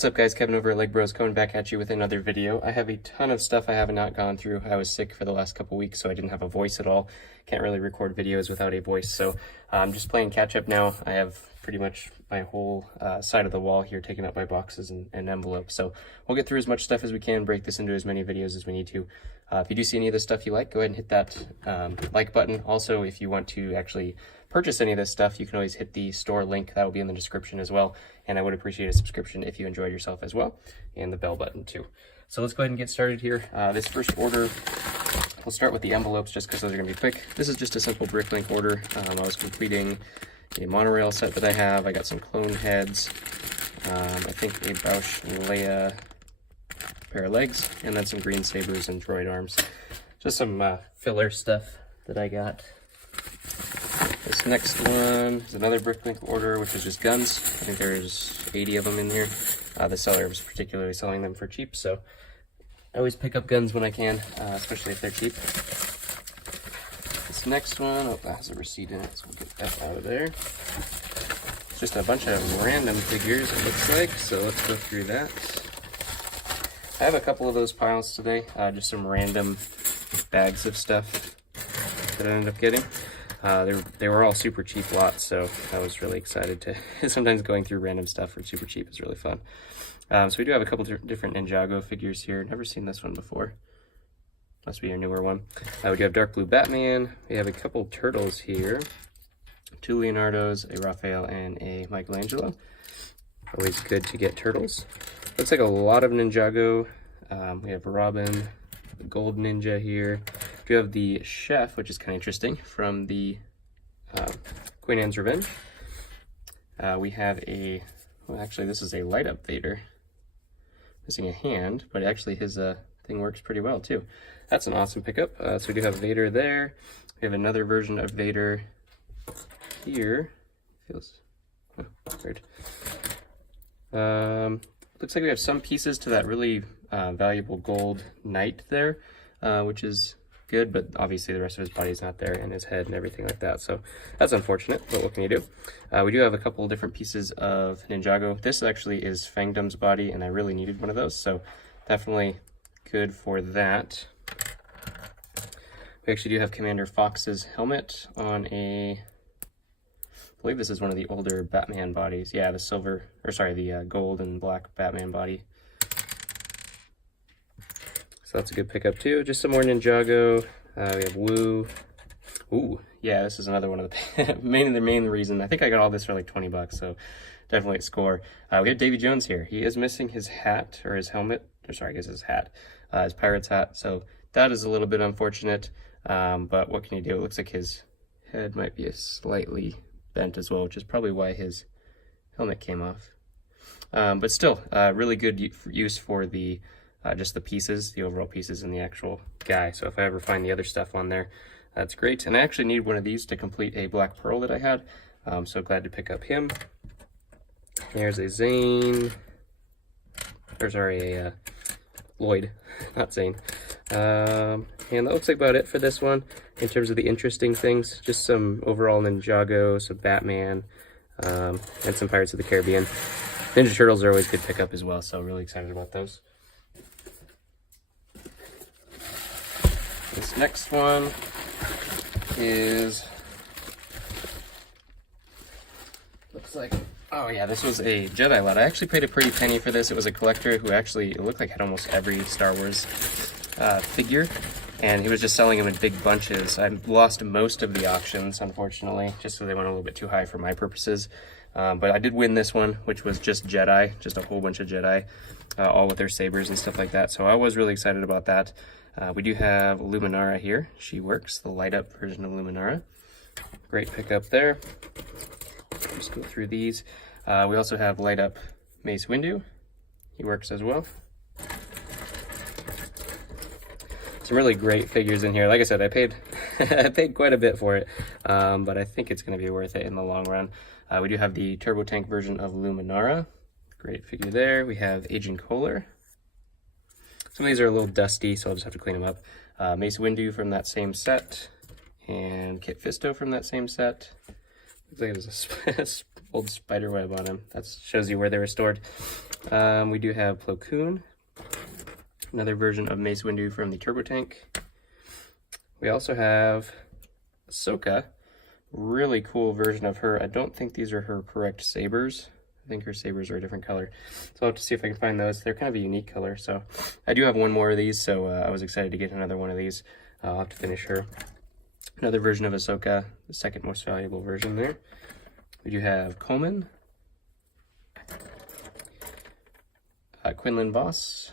What's up guys, Kevin over at LEGbrOs coming back at you with another video. I have a ton of stuff I have not gone through. I was sick for the last couple weeks, so I didn't have a voice at all. Can't really record videos without a voice, so I'm just playing catch up now. I have pretty much my whole side of the wall here taken up by boxes and envelopes. So we'll get through as much stuff as we can, break this into as many videos as we need to. If you do see any of the stuff you like, go ahead and hit that like button. Also, if you want to actually purchase any of this stuff, you can always hit the store link. That will be in the description as well. And I would appreciate a subscription if you enjoyed yourself as well, and the bell button too. So let's go ahead and get started here. This first order, we'll start with the envelopes just because those are going to be quick. This is just a simple BrickLink order. I was completing a monorail set that I have. I got some clone heads, I think a Bausch and Leia pair of legs, and then some green sabers and droid arms. Just some filler stuff that I got. This next one is another BrickLink order, which is just guns. I think there's 80 of them in here. The seller was particularly selling them for cheap, so I always pick up guns when I can, especially if they're cheap. This next one, oh, that has a receipt in it, so we'll get that out of there. It's just a bunch of random figures, it looks like, so let's go through that. I have a couple of those piles today, just some random bags of stuff that I ended up getting. They were all super cheap lots, so I was really excited to, sometimes going through random stuff for super cheap is really fun. So we do have a couple different Ninjago figures here. Never seen this one before. Must be a newer one. We do have Dark Blue Batman. We have a couple turtles here. 2 Leonardos, a Raphael, and a Michelangelo. Always good to get turtles. Looks like a lot of Ninjago. We have Robin, the Gold Ninja here. We have the Chef, which is kind of interesting, from the Queen Anne's Revenge. We have a, well actually this is a light up Vader. Missing a hand, but actually his thing works pretty well too. That's an awesome pickup. So we do have Vader there. We have another version of Vader here. Feels weird. Looks like we have some pieces to that really valuable gold knight there, which is good, but obviously the rest of his body is not there, and his head and everything like that, so that's unfortunate, but what can you do? We do have a couple different pieces of Ninjago. This actually is Fangdom's body, and I really needed one of those, so definitely good for that. We actually do have Commander Fox's helmet on a, I believe this is one of the older Batman bodies. Yeah, the silver, or sorry, the gold and black Batman body. So that's a good pickup too. Just some more Ninjago. We have Wu. Ooh, yeah, this is another one of the main reason. I think I got all this for like 20 bucks, so definitely a score. We have Davy Jones here. He is missing his hat, or his helmet, or sorry, I guess his hat, his pirate's hat. So that is a little bit unfortunate, but what can you do? It looks like his head might be slightly bent as well, which is probably why his helmet came off. But still, really good use for the just the pieces, the overall pieces, and the actual guy. So if I ever find the other stuff on there, that's great. And I actually need one of these to complete a Black Pearl that I had. So glad to pick up him. Here's a Zane, or sorry, a Lloyd, not Zane. And that looks like about it for this one in terms of the interesting things. Just some overall Ninjago, some Batman, and some Pirates of the Caribbean. Ninja Turtles are always good pickup as well, so really excited about those. This next one is, looks like, oh yeah, this was a Jedi lot. I actually paid a pretty penny for this. It was a collector who actually, it looked like had almost every Star Wars figure, and he was just selling them in big bunches. I lost most of the auctions, unfortunately, just so they went a little bit too high for my purposes. But I did win this one, which was just Jedi, just a whole bunch of Jedi, all with their sabers and stuff like that. So I was really excited about that. We do have Luminara here. She works, the light up version of Luminara. Great pickup there. Just go through these. We also have light up Mace Windu. He works as well. Some really great figures in here. Like I said, I paid I paid quite a bit for it, but I think it's going to be worth it in the long run. We do have the Turbo Tank version of Luminara. Great figure there. We have Agent Kohler. Some of these are a little dusty, so I'll just have to clean them up. Mace Windu from that same set, and Kit Fisto from that same set. Looks like it was old spider web on him. That shows you where they were stored. We do have Plo Koon, another version of Mace Windu from the Turbo Tank. We also have Ahsoka, really cool version of her. I don't think these are her correct sabers. I think her sabers are a different color. So I'll have to see if I can find those. They're kind of a unique color. So I do have one more of these, so I was excited to get another one of these. I'll have to finish her. Another version of Ahsoka, the second most valuable version there. We do have Coleman, Quinlan Voss.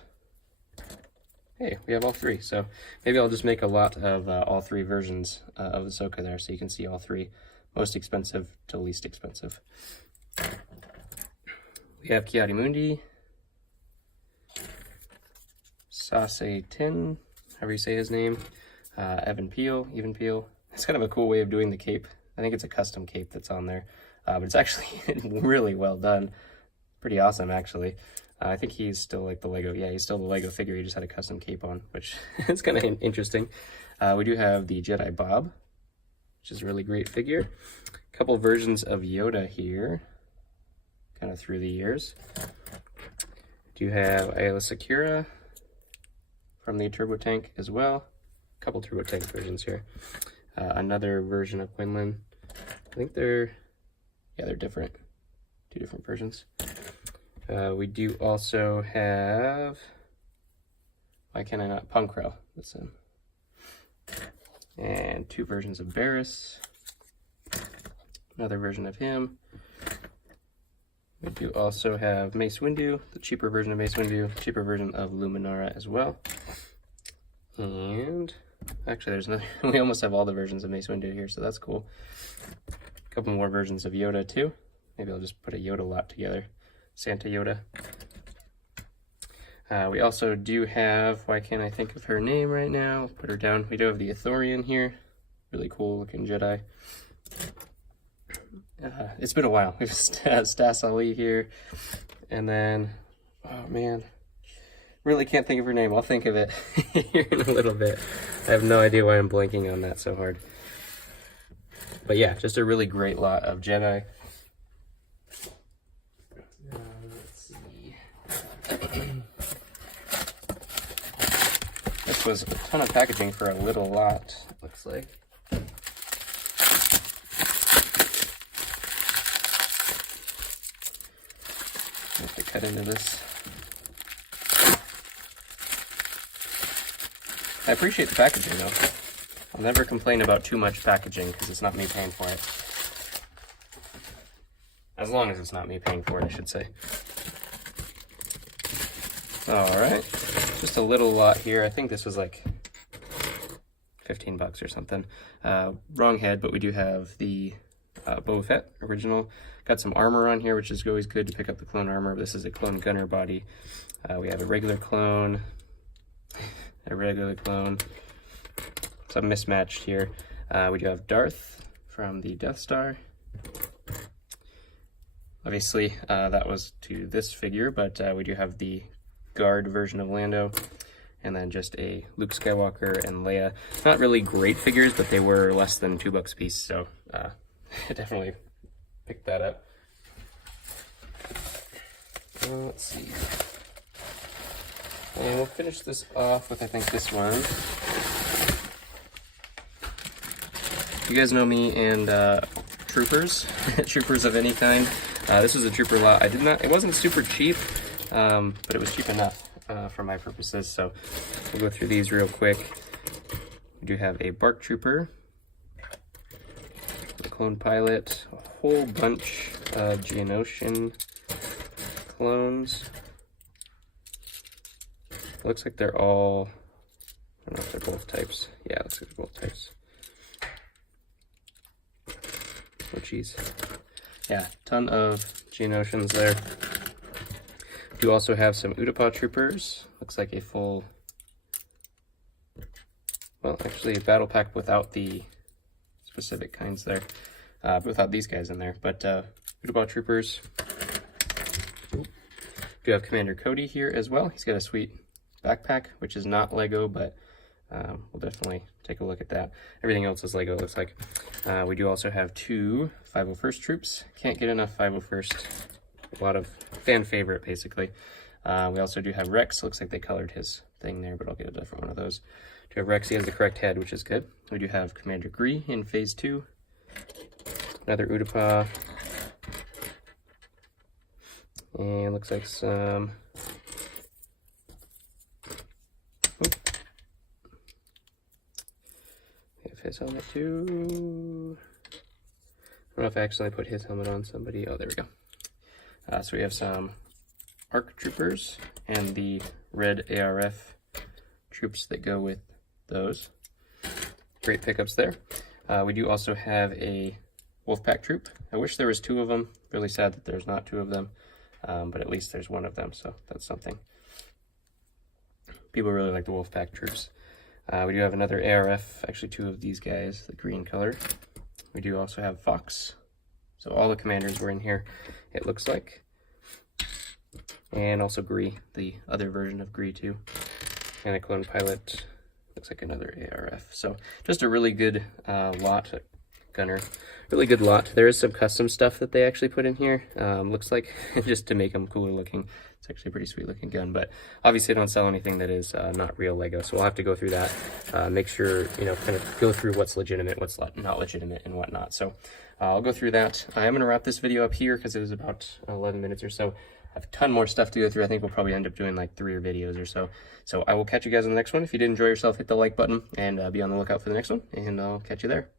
Hey, we have all three, so maybe I'll just make a lot of all three versions of Ahsoka there, so you can see all three, most expensive to least expensive. We have Ki-Adi-Mundi, Sase Tin, however you say his name, Even Peel. It's kind of a cool way of doing the cape. I think it's a custom cape that's on there, but it's actually really well done. Pretty awesome, actually. I think he's still like the Lego. Yeah, he's still the Lego figure. He just had a custom cape on, which is kind of interesting. We do have the Jedi Bob, which is a really great figure. A couple versions of Yoda here, kind of through the years. Do have Aayla Secura from the Turbo Tank as well. A couple Turbo Tank versions here. Another version of Quinlan. I think they're different. Two different versions. We do also have, why can I not, Punkrow, that's him. And two versions of Barriss. Another version of him. We do also have Mace Windu, the cheaper version of Mace Windu, cheaper version of Luminara as well. And actually there's another, we almost have all the versions of Mace Windu here, so that's cool. A couple more versions of Yoda too. Maybe I'll just put a Yoda lot together. Santa Yoda. We also do have, why can't I think of her name right now? I'll put her down. We do have the Ithorian here. Really cool looking Jedi. It's been a while. We have Stas Ali here. And then, oh man, really can't think of her name. I'll think of it here in a little bit. I have no idea why I'm blanking on that so hard. But yeah, just a really great lot of Jedi. This was a ton of packaging for a little lot, looks like. I have to cut into this. I appreciate the packaging though. I'll never complain about too much packaging because it's not me paying for it. As long as it's not me paying for it, I should say. Alright, just a little lot here. I think this was like 15 bucks or something. Wrong head, but we do have the Boba Fett original. Got some armor on here, which is always good to pick up the clone armor. This is a clone gunner body. We have a regular clone, Some mismatched here. We do have Darth from the Death Star. Obviously, that was to this figure, but we do have the Guard version of Lando, and then just a Luke Skywalker and Leia. Not really great figures, but they were less than $2 a piece, so I definitely picked that up. Let's see. And we'll finish this off with, I think, this one. You guys know me and troopers, troopers of any kind. This was a trooper lot. It wasn't super cheap, but it was cheap enough for my purposes, so we'll go through these real quick. We do have a BARC Trooper, a clone pilot, a whole bunch of Geonosian clones. Looks like they're all, I don't know if they're both types. Yeah, looks like they're both types. Oh geez. Yeah, ton of Geonosians there. Do also have some Utapau troopers. Looks like a full, well, actually a battle pack without the specific kinds there, without these guys in there. But Utapau troopers. Do have Commander Cody here as well. He's got a sweet backpack, which is not Lego, but we'll definitely take a look at that. Everything else is Lego, it looks like. We do also have 2 501st troops. Can't get enough 501st. A lot of fan favorite, basically. We also do have Rex. Looks like they colored his thing there, but I'll get a different one of those. We have Rex. He has the correct head, which is good. We do have Commander Gree in Phase 2. Another Udapau. And looks like some... his helmet too. I don't know if I accidentally put his helmet on somebody. Oh, there we go. So we have some ARC troopers and the red ARF troops that go with those. Great pickups there. We do also have a Wolfpack troop. I wish there was 2 of them. Really sad that there's not 2 of them, but at least there's 1 of them, so that's something. People really like the Wolfpack troops. We do have another ARF, actually 2 of these guys, the green color. We do also have Fox. So all the commanders were in here, it looks like. And also Gree, the other version of Gree too. And a clone pilot, looks like another ARF. So just a really good lot, gunner. Really good lot. There is some custom stuff that they actually put in here, looks like, just to make them cooler looking. It's actually a pretty sweet looking gun, but obviously I don't sell anything that is not real Lego, so we'll have to go through that, make sure, you know, kind of go through what's legitimate, what's not legitimate, and whatnot. So I'll go through that. I am going to wrap this video up here because it was about 11 minutes or so. I have a ton more stuff to go through. I think we'll probably end up doing like 3 videos or so. So I will catch you guys on the next one. If you did enjoy yourself, hit the like button and be on the lookout for the next one, and I'll catch you there.